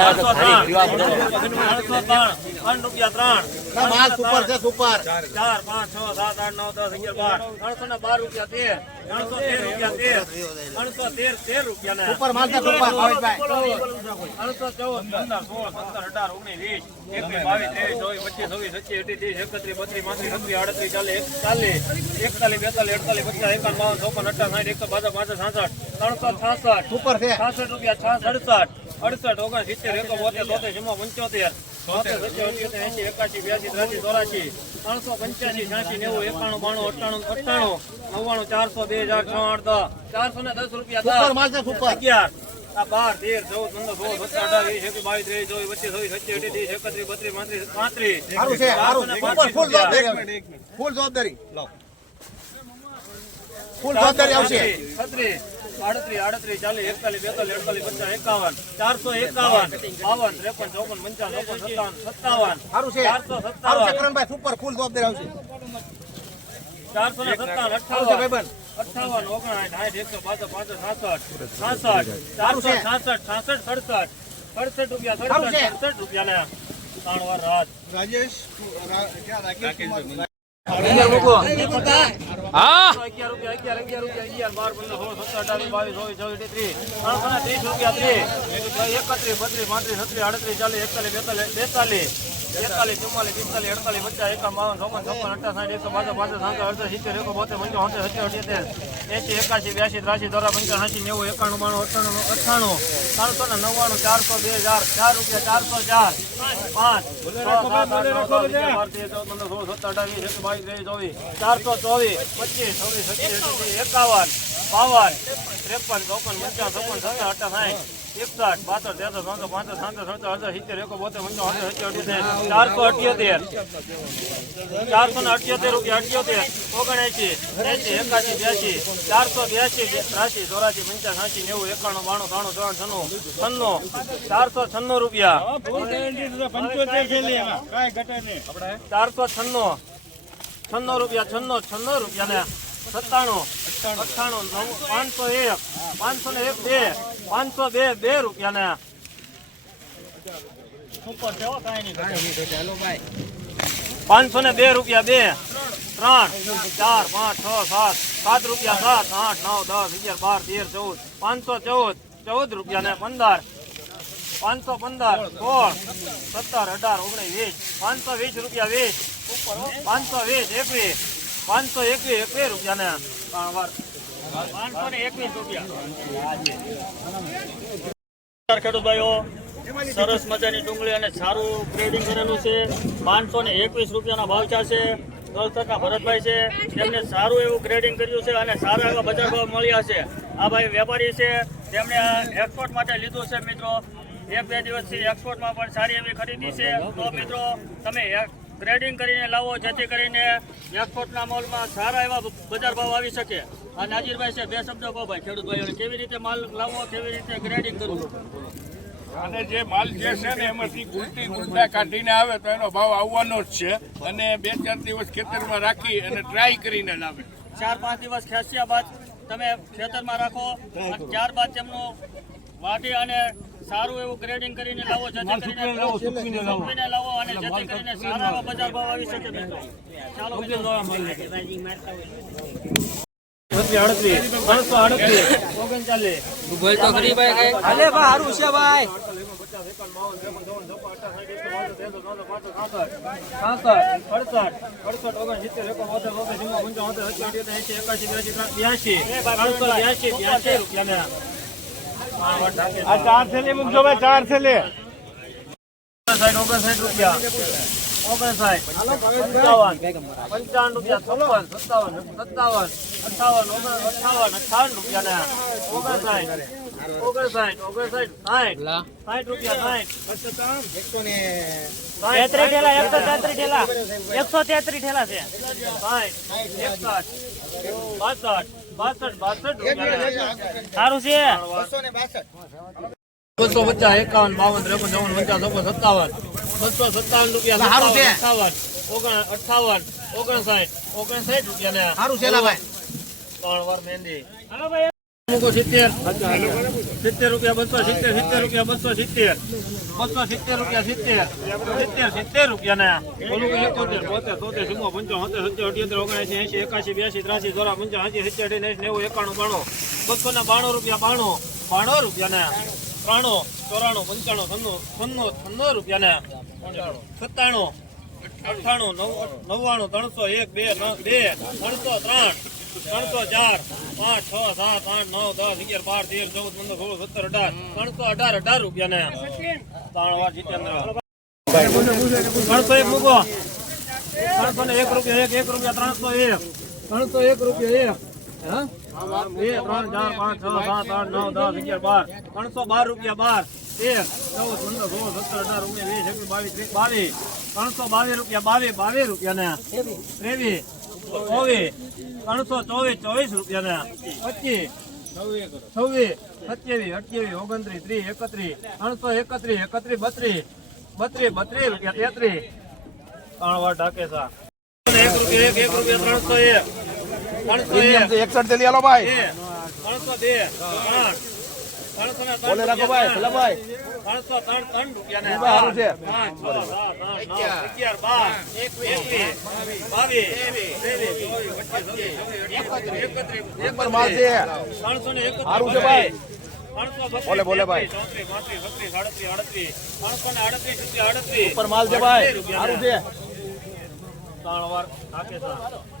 ત્રણસો છાસઠ ત્રણસો છાસઠ. સુપર છે. છાસઠ રૂપિયા છાસ અડસઠ ઓગણ સિત્તેર એકો બોતેર તોતેર જમા પંચોતેર એકાસી બ્યાસી ત્રાસી ચોરાસી ત્રણસો પંચ્યાસી છ્યાસી નેવું એકાણું બાણું અઠ્ઠાણું અઠ્ઠાણું. નવ્વાણું ચારસો બે હજાર છ આઠ દસ. ચારસો ને દસ રૂપિયા અગિયાર. આ બાર તેર ચૌદ પંદર સોળ સત્તર અઢાર વીસ એકવીસ બાવીસ ત્રેવીસ ચોવીસ પચીસ છવ્વીસ સત્યાવીસ અઠ્યાવીસ એકત્રીસ બત્રીસ પાંત્રીસ પાંત્રીસ. ફૂલ જવાબદારી. ફૂલ જવાબદારી આવશે. છત્રીસ. આડત્રીસ આડત્રીસ ચાલીસ એકતાલીસ બેતાલીસ અડતાલીસ પચાસ એકાવન ચારસો એકાવન બાવન ત્રેપન ચોપન પંચાવન ચોપન સત્તાવન સત્તાવન ચારસો સત્તાવન. સુપર ફૂલ જવાબદાર આવશે ચારસો ને સત્તાવન સારું છે અઠાવન અઠાવન ઓગણસાઠ સાઠ એકસો પાસઠ પાસઠ સાસઠ સાસઠ ચારસો છાસઠ સાસઠ સડસઠ. સડસઠ રૂપિયા સારું છે. સડસઠ સડસઠ રૂપિયા ને ત્રણ વાર રાત હા. અગિયાર રૂપિયા અગિયાર અગિયાર રૂપિયા અગિયાર બાર પંદર સોળ સત્તર અઢાર બાવીસ ચોવીસ ચોવીસ ત્રીસ ત્રણસો ને ત્રીસ રૂપિયા ત્રીસ એકત્રીસ બત્રીસ પાંત્રીસ છત્રીસ આડત્રીસ ચાલીસ એકતાલીસ બેતાલીસ બેતાલીસ બેતાલીસ ચુમ્માલીસ, પિસ્તાલીસ, અડતાલીસ, પચાસ, એકાવન, બાવન, ચોપન, છપ્પન અઠ્ઠા સાઠ, એકસો, બાસઠ પાસઠ સાતસો અડસઠ, સિત્તેર, એકો, બોતેર એકાસી બ્યાસી ત્રાસી ચોરા પંચાવન એસી નેવું, એકાણું, બાણું, અઠ્ઠાણું ત્રણસો ને નવ્વાણું, ચારસો બે હજાર, ચાર રૂપિયા, ચારસો ચાર, પાંચ ચારસો ચોવીસ, પચીસ, છવ્વીસ, સત્યાવીસ એકાવન, બાવન, ત્રેપન, ચોપન પંચાવન છપ્પન સત્તર અઠ્ઠા સાઠ એકસઠ બાસઠ તેરસો ત્રણસો પાંસઠ સાતસો સત્તર અડસઠ સિત્તેર એકો બોતેર પંચાવન અઠ્યાસી અઠ્યોતેર ચારસો અઠ્યોતેર. ચારસો ને અઠ્યોતેર રૂપિયા અઠ્યોતેર ઓગણએસી એસી એકાસી બ્યાસી ચારસો બ્યાસી ત્રાસી ચોરાસી પંચાસ સાસી, નેવું, એકાણું, બાણું, ત્રાણું ત્રણ છન્નું છન્નું, ચારસો છન્નું રૂપિયા. ચારસો છન્નું, છન્નો રૂપિયા, છન્નો છન્નો રૂપિયા ને સત્તાણું અઠ્ઠાણું પાંચસો એક, પાંચસો ને એક, બે. પાંચસો બે બે રૂપિયા ને ઉપર છે હો, કાંઈ નહીં પાંચસો ને બે રૂપિયા બે. ત્રણ ચાર પાંચ છ સાત. સાત રૂપિયા સાત આઠ નવ દસ અગિયાર બાર તેર ચૌદ. પાંચસો ચૌદ. ચૌદ રૂપિયા ને પંદર. પાંચસો પંદર સોળ સત્તર અઢાર ઓગણીસ વીસ. પાંચસો વીસ રૂપિયા વીસ. પાંચસો વીસ એકવીસ. પાંચસો એકવીસ એકવીસ રૂપિયા ને પાંચસો એકવીસ રૂપિયા ખેડૂત ભાઈઓ સરસ મજાની ડુંગળી અને સારું ગ્રેડિંગ કરેલું છે. પાંચસો ને એકવીસ રૂપિયાના ભાવ ચાલશે. દોલતરના ભરતભાઈ છે. તેમને સારું એવું ગ્રેડિંગ કર્યું છે અને સારા એવા બજાર ભાવ મળ્યા છે. આ ભાઈ વેપારી છે. તેમણે આ એક્સપોર્ટ માટે લીધું છે, મિત્રો. એક બે દિવસથી એક્સપોર્ટમાં પણ સારી એવી ખરીદી છે. તો મિત્રો, તમે ગ્રેડિંગ કરીને લાવો જેથી કરીને એક્સપોર્ટના મોલમાં સારા એવા બજાર ભાવ આવી શકે. આ નાજીરભાઈ છે બે શબ્દો કહો ભાઈ ખેડૂત ભાઈઓને કેવી રીતે માલ લાવવો કેવી રીતે ગ્રેડિંગ કરવું? અને જે માલ જે છે ને એમાંથી ગુલટી ગુલટા કાઢીને આવે તો એનો ભાવ આવવાનો જ છે. અને બે ચાર દિવસ ખેતરમાં રાખી અને ટ્રાય કરીને લાવે. ચાર પાંચ દિવસ ખેંચ્યા બાદ તમે ખેતરમાં રાખો અને ત્યારબાદ તેમનું વાટી અને સારું એવું ગ્રેડિંગ કરીને લાવો જેથી કરીને સૂકવીને લાવો અને જેથી કરીને સારા બજાર ભાવ આવી શકે મિત્રો ચાલો ત્રણસો આ ચાર થેલી મૂકજો ભાઈ ચાર થેલી. ઓગણસાઠ રૂપિયા. ઓગણસાઠ પંચાવન પંચાવન રૂપિયા છપ્પન સત્તાવન સત્તાવન અઠાવન અઠાવન અઠાવન રૂપિયા ને ઓગણસાઠ ઓગણસાઠ ઓગણસાઠ સાઠ સાઠ રૂપિયા સાઠ. તેત્રીસ ઠેલા એકસો તેત્રીસ ઠેલા. એકસો તેત્રીસ ઠેલા છે. સાઠ એકસઠ બાસઠ રૂપિયા સારું છે. બસો પચાસ એકાવન બાવન ત્રેપન ચોવન પચાસ ઓગણ સત્તાવન. બસો સત્તાવન રૂપિયા સારું છે. અઠાવન ઓગણ અઠાવન ઓગણસાઠ ઓગણસાઠ રૂપિયા ને સારું છે ત્રણ વાર મહેંદી. હાલો મૂકો સિત્તેર. સિત્તેર રૂપિયા બસો સિત્તેર સિત્તેર રૂપિયા બસો સિત્તેર. બસો સિત્તેર રૂપિયા સિત્તેર. સિત્તેર સિત્તેર રૂપિયા ના ઓલું એકોતેર. બોતેર તોતેર ચુમ્મો પંચાવન, સત્તર અઠ્યોતેર, ઓગણસી એસી એકાસી બ્યાસી ત્રાસી ચોરા પંચાસી સિત્તેર અઠ્યાસી નેવું, એકાણું, બાણું. બસો ને બાણું રૂપિયા બાણું. બાણું રૂપિયા ના ત્રાણું, ચોરાણું, પંચાણું, છન્નું છન્નું છન્નું રૂપિયા ના સત્તાણું, અઠ્ઠાણું, નવ, નવ્વાણું, ત્રણસો એક, બે બે, ત્રણસો ત્રણ. ત્રણસો ચાર પાંચ, છ, સાત, આઠ, નવ સત્તર, અઢાર અઢાર અઢાર ત્રણ ત્રણસો એક રૂપિયા એક એક ચાર, પાંચ, છ, સાત, આઠ, નવ, દસ, અગિયાર, બાર. ત્રણસો બાર રૂપિયા બાર. એક, ચૌદ, પંદર, સોળ, સત્તર, અઢાર રૂપિયા વીસ, એકવીસ, બાવીસ ત્રીસ બાવીસ. ત્રણસો બાવીસ રૂપિયા બાવીસ બાવીસ રૂપિયા ને ત્રેવીસ. ચોવીસ ત્રણસો ચોવીસ ચોવીસ રૂપિયાના. પચીસ છવ્વીસ સત્યાવીસ અઠ્યાવીસ ઓગણત્રીસ ત્રીસ એકત્રીસ ત્રણસો એકત્રીસ એકત્રીસ બત્રીસ બત્રીસ બત્રીસ રૂપિયા તેત્રીસ. ત્રણ વાર ઢાકે સા એક રૂપિયા એક એક રૂપિયા ત્રણસો એક. ત્રણસો એકસઠ ભાઈ. ત્રણસો બે, ત્રણ. બોલે રાખો ભાઈ ભલા ભાઈ. ને એકત્રીસ ભાઈ. બોલે, બોલે ભાઈ. ઉપર માલ છે ભાઈ. સારું છે. ત્રણ વાર છે.